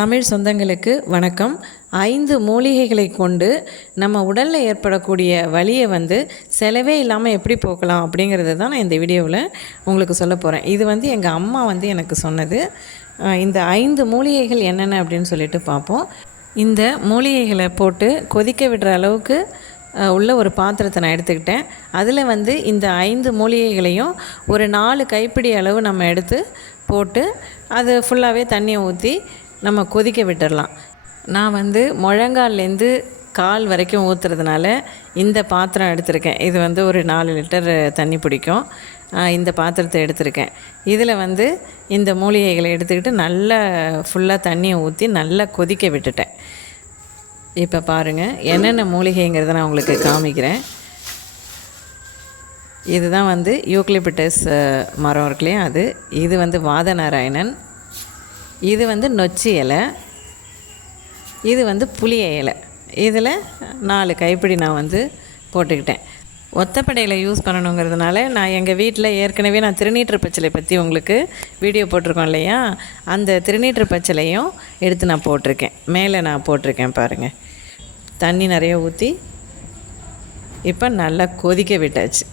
தமிழ் சொந்தங்களுக்கு வணக்கம். ஐந்து மூலிகைகளை கொண்டு நம்ம உடலில் ஏற்படக்கூடிய வலியை வந்து செலவே இல்லாமல் எப்படி போக்கலாம் அப்படிங்கிறத தான் நான் இந்த வீடியோவில் உங்களுக்கு சொல்ல போகிறேன் இது வந்து எங்கள் அம்மா வந்து எனக்கு சொன்னது. இந்த ஐந்து மூலிகைகள் என்னென்ன அப்படின்னு சொல்லிட்டு பார்ப்போம். இந்த மூலிகைகளை போட்டு கொதிக்க விடுற அளவுக்கு உள்ள ஒரு பாத்திரத்தை நான் எடுத்துக்கிட்டேன். அதில் வந்து இந்த ஐந்து மூலிகைகளையும் ஒரு நாலு கைப்பிடி அளவு நம்ம எடுத்து போட்டு அது ஃபுல்லாகவே தண்ணியை ஊற்றி நம்ம கொதிக்க விட்டுடலாம் நான் வந்து முழங்கால்லேருந்து கால் வரைக்கும் ஊற்றுறதுனால இந்த பாத்திரம் எடுத்திருக்கேன். இது வந்து ஒரு நாலு லிட்டர் தண்ணி பிடிக்கும். இந்த பாத்திரத்தை எடுத்திருக்கேன். இதில் வந்து இந்த மூலிகைகளை எடுத்துக்கிட்டு நல்லா ஃபுல்லாக தண்ணியை ஊற்றி நல்லா கொதிக்க விட்டுட்டேன். இப்போ பாருங்கள் என்னென்ன மூலிகைங்கிறத நான் உங்களுக்கு காமிக்கிறேன். இதுதான் வந்து யூக்லிபிட்டஸ் மரம் இருக்கு இல்லையா? அது. இது வந்து வாதநாராயணன் இது வந்து நொச்சி இலை. இது வந்து புளிய இலை. இதில் நாலு கைப்பிடி நான் வந்து போட்டுக்கிட்டேன். ஒத்தப்படையில் யூஸ் பண்ணணுங்கிறதுனால நான் எங்கள் வீட்டில் ஏற்கனவே நான் திருநீற்று பச்சிலை பற்றி உங்களுக்கு வீடியோ போட்டிருக்கோம் இல்லையா? அந்த திருநீற்று பச்சிலையும் எடுத்து நான் போட்டிருக்கேன். மேலே நான் போட்டிருக்கேன் பாருங்கள் தண்ணி நிறைய ஊற்றி இப்போ நல்லா கொதிக்க விட்டாச்சு.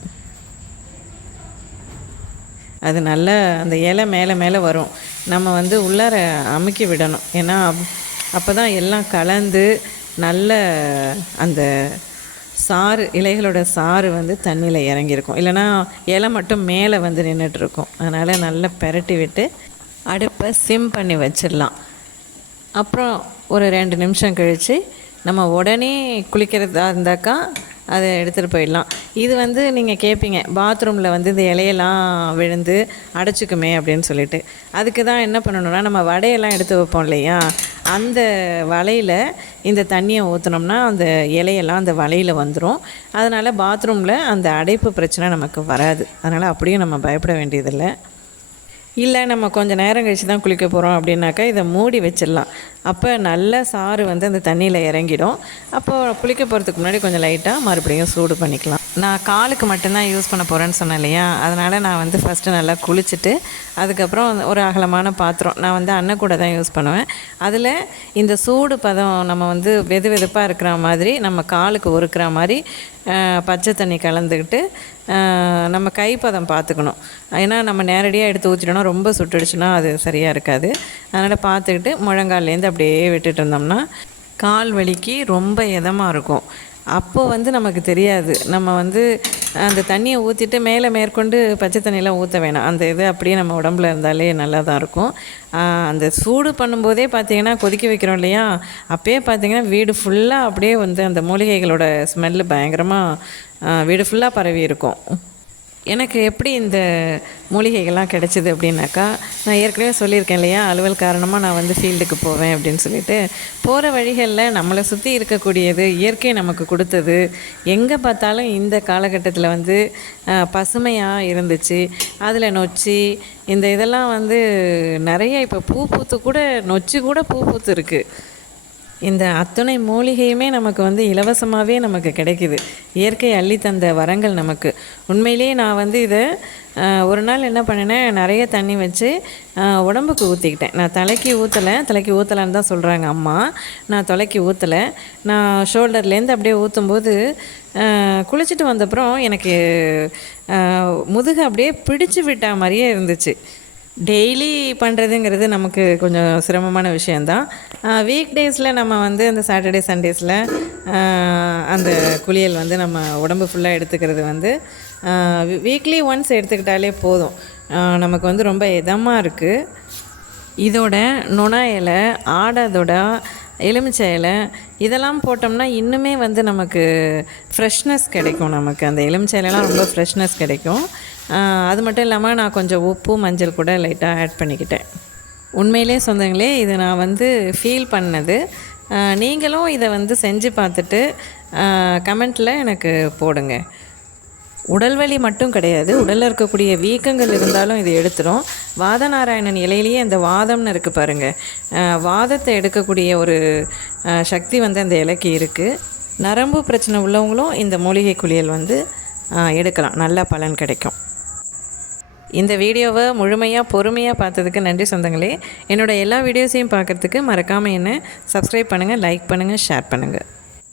அது நல்லா அந்த இலை மேலே மேலே வரும். நம்ம வந்து உள்ளார அமுக்கி விடணும். ஏன்னா அப்போ தான் எல்லாம் கலந்து நல்ல அந்த சாறு இலைகளோட சாறு வந்து தண்ணியில் இறங்கியிருக்கும். இல்லைன்னா இலை மட்டும் மேலே வந்து நின்றுட்டுருக்கும் அதனால் நல்லா பெரட்டி விட்டு அடுப்பை சிம் பண்ணி வச்சிடலாம். அப்புறம் ஒரு ரெண்டு நிமிஷம் கழித்து நம்ம உடனே குளிக்கிறதா இருந்தாக்கா அதை எடுத்துகிட்டு போயிடலாம். இது வந்து நீங்கள் கேட்பீங்க பாத்ரூமில் வந்து இந்த இலையெல்லாம் விழுந்து அடைச்சிக்குமே அப்படின்னு சொல்லிட்டு. அதுக்கு தான் என்ன பண்ணணும்னா நம்ம வடையெல்லாம் எடுத்து வைப்போம் இல்லையா? அந்த வலையில் இந்த தண்ணியை ஊற்றினோம்னா அந்த இலையெல்லாம் அந்த வலையில் வந்துடும் அதனால் பாத்ரூமில் அந்த அடைப்பு பிரச்சனை நமக்கு வராது. அதனால் அப்படியும் நம்ம பயப்பட வேண்டியதில்லை. இல்லை நம்ம கொஞ்சம் நேரம் கழித்து தான் குளிக்க போகிறோம் அப்படின்னாக்கா இதை மூடி வச்சிடலாம். அப்போ நல்ல சாறு வந்து அந்த தண்ணியில் இறங்கிடும். அப்போது குளிக்க போகிறதுக்கு முன்னாடி கொஞ்சம் லைட்டாக மறுபடியும் சூடு பண்ணிக்கலாம். நான் காலுக்கு மட்டும்தான் யூஸ் பண்ண போகிறேன்னு சொன்னேன் இல்லையா? அதனால் நான் வந்து ஃபஸ்ட்டு நல்லா குளிச்சுட்டு அதுக்கப்புறம் ஒரு அகலமான பாத்திரம். நான் வந்து அன்னக்கூட தான் யூஸ் பண்ணுவேன். அதில் இந்த சூடு பதம் நம்ம வந்து வெது வெதுப்பாக இருக்கிற மாதிரி நம்ம காலுக்கு ஒருக்கிற மாதிரி பச்சை தண்ணி கலந்துக்கிட்டு நம்ம கைப்பதம் பார்த்துக்கணும் ஏன்னா நம்ம நேரடியாக எடுத்து ஊற்றிட்டோம்னா ரொம்ப சுட்டுடுச்சுன்னா அது சரியாக இருக்காது. அதனால் பார்த்துக்கிட்டு முழங்கால்லேருந்து அப்படியே விட்டுட்டு இருந்தோம்னா கால் வலிக்கு ரொம்ப இதமாக இருக்கும். அப்போ வந்து நமக்கு தெரியாது. நம்ம வந்து அந்த தண்ணியை ஊற்றிட்டு மேலே மேற்கொண்டு பச்சை தண்ணியெலாம் ஊற்ற வேணாம். அந்த இது அப்படியே நம்ம உடம்புல இருந்தாலே நல்லா தான் இருக்கும் அந்த சூடு பண்ணும்போதே பார்த்திங்கன்னா கொதிக்க வைக்கிறோம் இல்லையா? அப்போயே பார்த்திங்கன்னா வீடு ஃபுல்லாக அப்படியே வந்து அந்த மூலிகைகளோட ஸ்மெல்லு பயங்கரமாக வீடு ஃபுல்லாக பரவி இருக்கும். எனக்கு எப்படி இந்த மூலிகைகள்லாம் கிடைச்சிது அப்படின்னாக்கா நான் ஏற்கனவே சொல்லியிருக்கேன் இல்லையா அலுவல் காரணமாக நான் வந்து ஃபீல்டுக்கு போவேன் அப்படின்னு சொல்லிட்டு போகிற வழிகளில் நம்மளை சுற்றி இருக்கக்கூடியது இயற்கை நமக்கு கொடுத்தது எங்கே பார்த்தாலும் இந்த காலகட்டத்தில் வந்து பசுமையாக இருந்துச்சு அதில் நொச்சி இந்த இதெல்லாம் வந்து நிறைய இப்போ பூ பூத்து கூட நொச்சி கூட பூ பூத்து இருக்குது இந்த அத்தனை மூலிகையுமே நமக்கு வந்து இலவசமாகவே நமக்கு கிடைக்குது. இயற்கை அள்ளி தந்த வரங்கள் நமக்கு. உண்மையிலேயே நான் வந்து இதை ஒரு நாள் என்ன பண்ணினேன் நிறைய தண்ணி வச்சு உடம்புக்கு ஊற்றிக்கிட்டேன் நான் தலைக்கு ஊற்றலை தலைக்கு ஊற்றலான்னு தான் சொல்கிறாங்க அம்மா. நான் தலைக்கு ஊற்றலை நான் ஷோல்டர்லேருந்து அப்படியே ஊற்றும்போது குளிச்சுட்டு வந்தப்புறம் எனக்கு முதுகு அப்படியே பிடிச்சு விட்டா மாதிரியே இருந்துச்சு. டெய்லி பண்ணுறதுங்கிறது நமக்கு கொஞ்சம் சிரமமான விஷயந்தான் வீக் டேஸில் நம்ம வந்து அந்த சாட்டர்டே சண்டேஸில் அந்த குளியல் வந்து நம்ம உடம்பு ஃபுல்லாக எடுத்துக்கிறது வந்து வீக்லி ஒன்ஸ் எடுத்துக்கிட்டாலே போதும். நமக்கு வந்து ரொம்ப இதமாக இருக்குது இதோட நுணா இலை ஆடாதோட எலுமிச்சை இலை இதெல்லாம் போட்டோம்னா இன்னுமே வந்து நமக்கு ஃப்ரெஷ்னஸ் கிடைக்கும் நமக்கு. அந்த எலுமிச்சை இலைலாம் ரொம்ப ஃப்ரெஷ்னஸ் கிடைக்கும். அது மட்டும் இல்லாமல் நான் கொஞ்சம் உப்பு மஞ்சள் கூட லைட்டாக ஆட் பண்ணிக்கிட்டேன். உண்மையிலே சொந்தங்களே இது நான் வந்து ஃபீல் பண்ணது. நீங்களும் இதை வந்து செஞ்சு பார்த்துட்டு கமெண்ட்டில் எனக்கு போடுங்க. உடல் வலி மட்டும் கிடையாது. உடலில் இருக்கக்கூடிய வீக்கங்கள் இருந்தாலும் இது எடுத்துரும். வாதநாராயணன் இலையிலேயே இந்த வாதம்னு இருக்குது பாருங்கள் வாதத்தை எடுக்கக்கூடிய ஒரு சக்தி வந்து அந்த இலைக்கு இருக்குது நரம்பு பிரச்சனை உள்ளவங்களும் இந்த மூலிகை குளியல் வந்து எடுக்கலாம். நல்ல பலன் கிடைக்கும். இந்த வீடியோவை முழுமையாக பொறுமையாக பார்த்ததுக்கு நன்றி சொந்தங்களே. என்னோட எல்லா வீடியோஸையும் பார்க்குறதுக்கு மறக்காமல் என்ன சப்ஸ்கிரைப் பண்ணுங்கள் லைக் பண்ணுங்கள் ஷேர் பண்ணுங்கள்